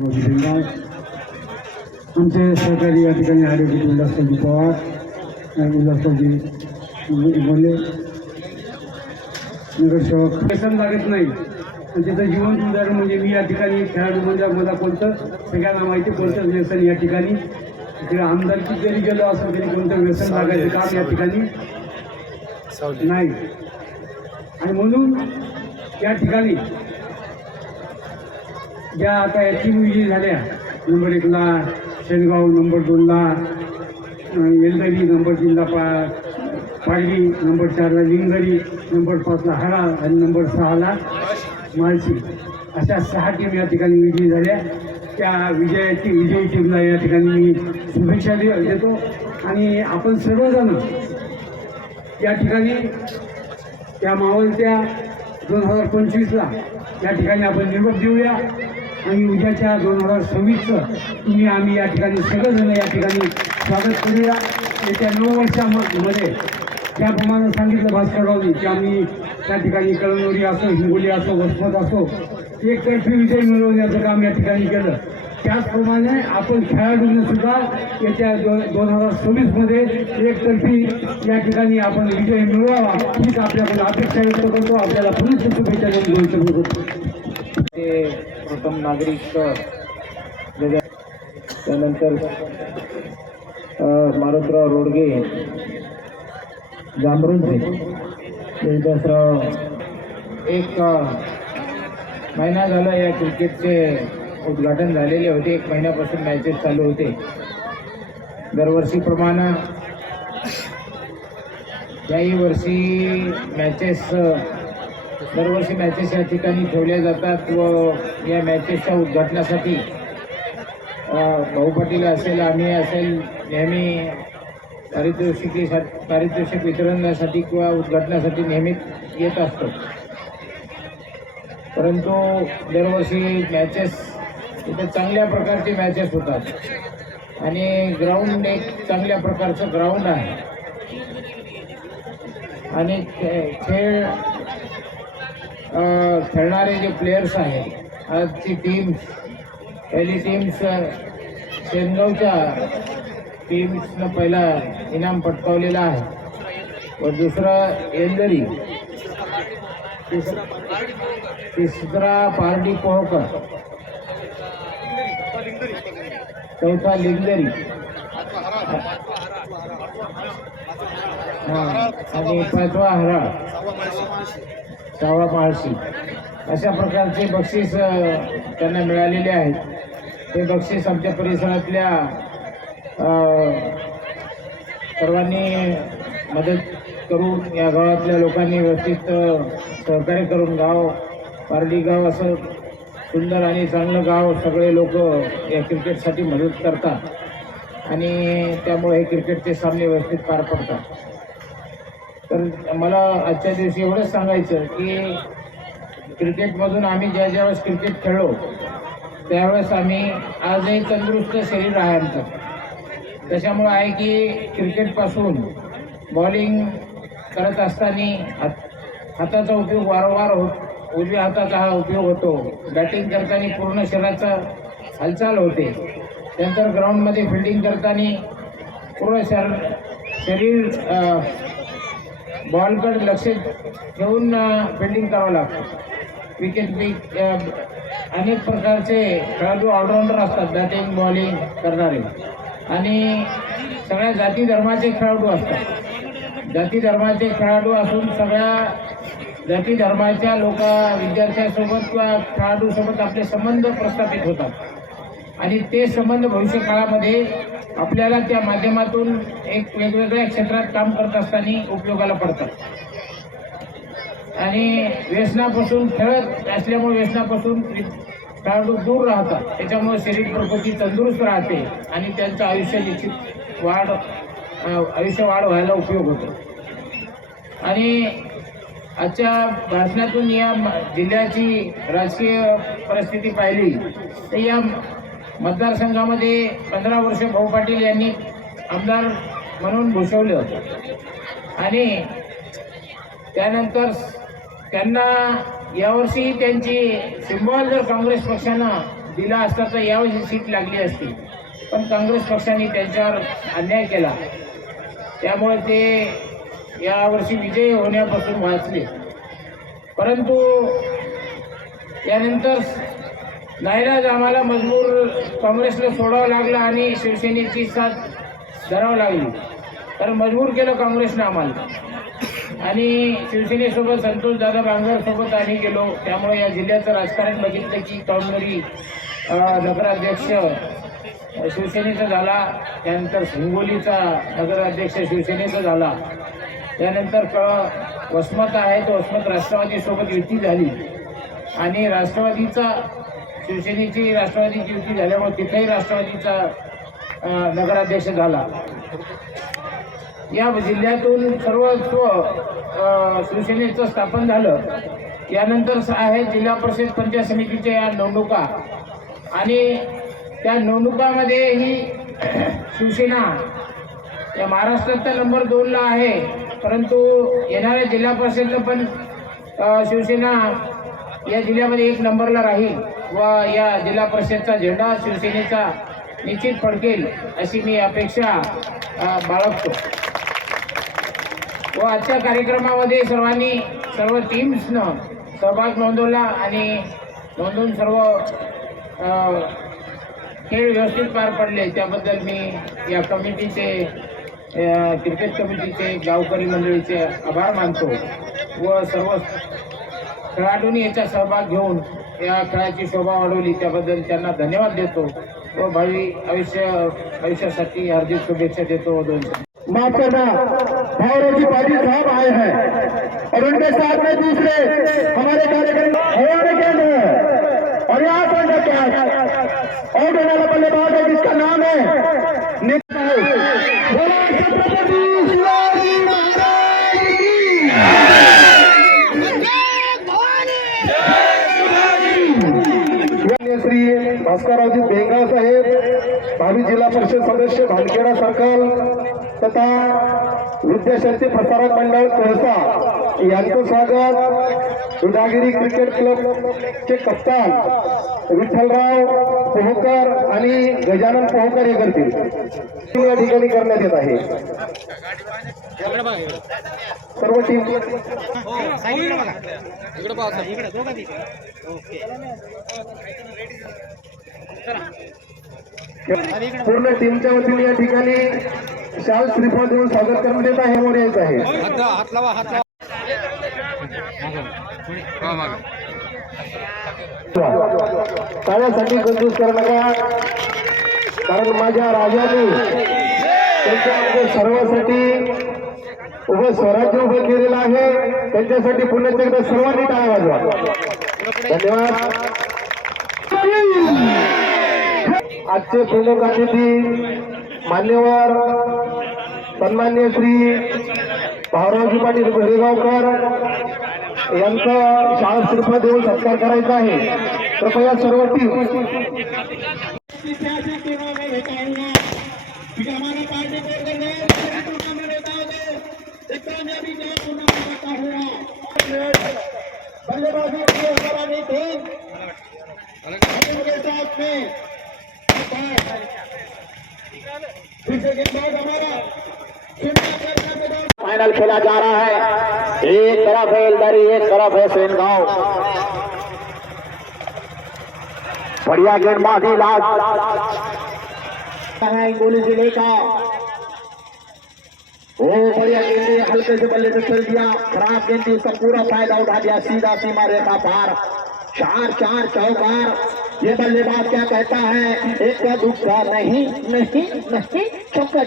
आमचे सहकारी या ठिकाणी ॲडव्होकेट उल्हासजी पवार आणि उल्हासजी बोलले नगरसेवक व्यसन लागत नाही आणि त्याचं जीवन उदाहरण म्हणजे मी या ठिकाणी खेळाडू म्हणजे मला कोणतं सगळ्यांना माहिती कोणतं व्यसन या ठिकाणी इकडे आमदारकी जरी गेलो असं तरी कोणतं व्यसन लागायचं काम या ठिकाणी नाही. आणि म्हणून या ठिकाणी ज्या आता या 3 विजयी झाल्या, नंबर 1ला शेणगाव, नंबर 2ला येलदरी, नंबर 3ला पाडवी, नंबर 4ला लिंगरी, नंबर 5ला हराळ आणि नंबर 6ला माळशी, अशा 6 टीम या ठिकाणी विजयी झाल्या. त्या विजयी टीमला या ठिकाणी मी शुभेच्छा देतो. आणि आपण सर्वजण या ठिकाणी त्या मावळत्या 2025ला या ठिकाणी आपण निरोप देऊया आणि उद्याच्या 2026चं आम्ही या ठिकाणी सगळेजण या ठिकाणी स्वागत करूया. येत्या 9 वर्षामध्ये त्याप्रमाणे सांगितलं भास्कररावनी की आम्ही त्या ठिकाणी कळमनुरी असो, हिंगोली असो, वसमत असो एकतर्फी विजय मिळवण्याचं काम या ठिकाणी केलं. त्याचप्रमाणे आपण खेळाडूंना सुद्धा येत्या 2026मध्ये एकतर्फी या ठिकाणी आपण विजय मिळवावा हीच आपल्याकडे अपेक्षा व्यक्त करतो. आपल्याला पुरुष शुभेच्छा देऊन बोलतो. ते प्रथम नागरिक त्यानंतर मारुतराव रोडगे, जांभरुणचे विलासराव. एक महिना झाला या क्रिकेटचे उद्घाटन झालेले होते. 1 महिन्यापासून मॅचेस चालू होते. दरवर्षीप्रमाणे याही वर्षी दरवर्षी मॅचेस या ठिकाणी ठेवल्या जातात व या मॅचेसच्या उद्घाटनासाठी भाऊ पाटील असेल, आम्ही असेल, नेहमी पारितोषिक वितरणासाठी किंवा उद्घाटनासाठी नेहमीच येत असतो. परंतु दरवर्षी मॅचेस इथे चांगल्या प्रकारचे मॅचेस होतात आणि ग्राउंड एक चांगल्या प्रकारचं ग्राउंड आहे आणि खेळणारे जे प्लेयर्स आहेत, आजची पहिली टीम्स शेणगावच्या टीम्सनं पहिला इनाम पटकावलेला आहे व दुसरा येलदरी, तिसरा पारडी पोहकर, चौथा लिंगदरी आणि 5वा हराळ, 6वा माळशी. अशा प्रकारचे बक्षीस त्यांना मिळालेले आहेत. हे बक्षीस आमच्या परिसरातल्या सर्वांनी मदत करून या गावातल्या लोकांनी व्यवस्थित सहकार्य करून पारडी गाव असं सुंदर आणि चांगलं गाव सगळे लोक या क्रिकेटसाठी मदत करतात आणि त्यामुळे हे क्रिकेटचे सामने व्यवस्थित पार पडतात. तर मला आजच्या दिवशी एवढंच सांगायचं की क्रिकेटमधून आम्ही ज्यावेळेस क्रिकेट खेळलो त्यावेळेस आम्ही आजही तंदुरुस्त शरीर आहे आमचं. त्याच्यामुळं आहे की क्रिकेटपासून बॉलिंग करत असताना हाताचा उपयोग वारंवार उजव्या हाताचा हा उपयोग होतो. बॅटिंग करताना पूर्ण शरीराचा हालचाल होते. त्यानंतर ग्राउंडमध्ये फिल्डिंग करताना पूर्ण शरीर बॉलकडे लक्ष ठेवून फिल्डिंग करावं लागतं. अनेक प्रकारचे खेळाडू ऑलराऊंडर असतात, बॅटिंग बॉलिंग करणारे, आणि सगळ्या जाती धर्माचे खेळाडू असतात. जाती धर्माचे खेळाडू असून सगळ्या जाती धर्माच्या विद्यार्थ्यांसोबत किंवा खेळाडूसोबत आपले संबंध प्रस्थापित होतात आणि ते संबंध भविष्य काळामध्ये आपल्याला त्या माध्यमातून एक वेगवेगळ्या क्षेत्रात काम करत असताना उपयोगाला पडतात. आणि व्यसनापासून खेळत असल्यामुळे व्यसनापासून खेळाडू दूर राहतात. त्याच्यामुळे शरीर प्रकृती तंदुरुस्त राहते आणि त्यांचं आयुष्य वाढ व्हायला उपयोग होतो. आणि आजच्या भाषणातून या जिल्ह्याची राजकीय परिस्थिती पाहिली तर या मतदारसंघामध्ये 15 वर्ष भाऊ पाटील यांनी आमदार म्हणून घोषवलं आणि त्यानंतर त्यांना यावर्षी त्यांची सिम्बॉल जर काँग्रेस पक्षानं दिला असता तर यावर्षी सीट लागली असती, पण काँग्रेस पक्षाने त्यांच्यावर अन्याय केला, त्यामुळे ते यावर्षी विजयी होण्यापासून वाचले. परंतु त्यानंतर नाईलाज आम्हाला मजबूर काँग्रेसला सोडावं लागलं आणि शिवसेनेची साथ धरावं लागली. तर मजबूर केलं काँग्रेसनं आम्हाला आणि शिवसेनेसोबत संतोषदादा बांगरसोबत आम्ही गेलो. त्यामुळे या जिल्ह्याचं राजकारण बघितलं की कळमनुरी नगराध्यक्ष शिवसेनेचा झाला, त्यानंतर हिंगोलीचा नगराध्यक्ष शिवसेनेचा झाला, त्यानंतर वसमत आहे तो वसमत राष्ट्रवादीसोबत युती झाली आणि राष्ट्रवादीचा शिवसेनेची राष्ट्रवादीची युती झाल्यामुळे तिथेही राष्ट्रवादीचा नगराध्यक्ष झाला. या जिल्ह्यातून सर्वस्व शिवसेनेचं स्थापन झालं. यानंतर आहे जिल्हा परिषद पंचायत समितीच्या या निवडणुका आणि त्या निवडणुकामध्येही शिवसेना या महाराष्ट्रात तर नंबर 2ला आहे, परंतु येणाऱ्या जिल्हा परिषदला पण शिवसेना या जिल्ह्यामध्ये 1 नंबरला राहील व या जिल्हा परिषदचा झेंडा शिवसेनेचा निश्चित फडकेल अशी मी अपेक्षा बाळगतो. व आजच्या कार्यक्रमामध्ये सर्व टीम्सनं सहभाग नोंदवला आणि नोंदवून सर्व खेळ व्यवस्थित पार पडले, त्याबद्दल मी या कमिटीचे क्रिकेट कमिटीचे गावकरी मंडळीचे आभार मानतो व सर्व खेळाडूंनी याचा सहभाग घेऊन या खेळाची शोभा वाढवली त्याबद्दल त्यांना धन्यवाद देतो व भावी आयुष्यासाठी हार्दिक शुभेच्छा देतो. माफ करना, भावराजी पाटिल साहब आए हैं और उनके साथ में दूसरे हमारे कार्यक्रम और यहाँ पर और वाला बल्लेबाज है जिसका नाम है श्री भास्कररावजी बेंगाव साहेब, भावी जिल्हा परिषद सदस्य भानखेडा सर्कल तथा विद्याशक्ती प्रसारक मंडळ कोळसा यांचं स्वागत उदागिरी क्रिकेट क्लबचे कप्तान विठ्ठलराव पोहकर आणि गजानन पोहकर हे करतील या ठिकाणी करण्यात येत आहे. सर्व टीम पूर्ण टीमच्या वतीने या ठिकाणी शाल श्रीफळ देऊन स्वागत करण्यात येत आहे. वर यायचं आहे. त्यासाठी कंजूस करू नका, कारण माझ्या राजाने त्यांच्यामध्ये सर्वांसाठी उभं स्वराज्य उभं केलेलं आहे. त्यांच्यासाठी पुन्हा एकदा सर्वांनी टाळ्या वाजवा. धन्यवाद. आजचे प्रमुख अतिथी मान्यवर सन्मान्य श्री भावरावजी पाटील घोडेगावकर यांचा शाळा श्रीफळ देऊन सत्कार करायचा आहे. कृपया सर्व टीम बल्लेबाजी फाइनल खेला जा रहा है. एक तरफ है एलदारी, एक तरफ है सेनगांव. बढ़िया गेंदबाजी लाज है हिंगोली जिले का. ओ बढ़िया गेंदी, हल्के से बल्ले से खेल दिया. खराब गेंदी, उसका पूरा फायदा उठा दिया. सीधा सीमा रेखा पार. 4 चौकार. ये बल्लेबाज क्या कहता है? एक का दुखा नहीं नहीं नहीं चौका.